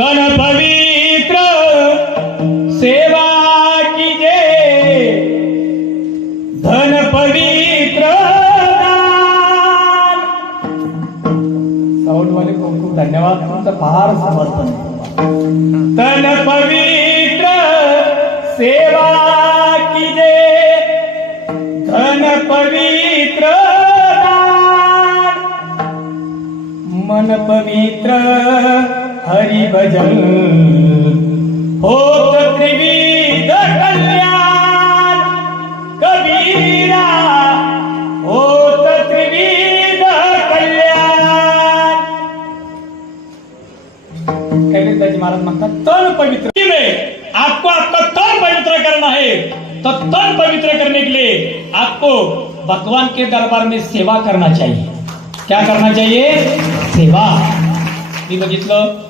तन पवित्र सेवा कीजे, धन पवित्र दान। साऊंड वाले खूप खूप धन्यवाद, तुमचं फार समर्थन आहे। तन पवित्र सेवा कीजे, धन पवित्र दान, मन पवित्र हरि भजन, होत त्रिविध कल्याण। कबीरा होत त्रिविध कल्याण। कैलासदाजी महाराज म्हणतात तन पवित्र, आपको आपका तन पवित्र करना है, तो तन पवित्र करने के लिए आपको भगवान के दरबार में सेवा करना चाहिए। क्या करना चाहिए? सेवा। मी बघितलं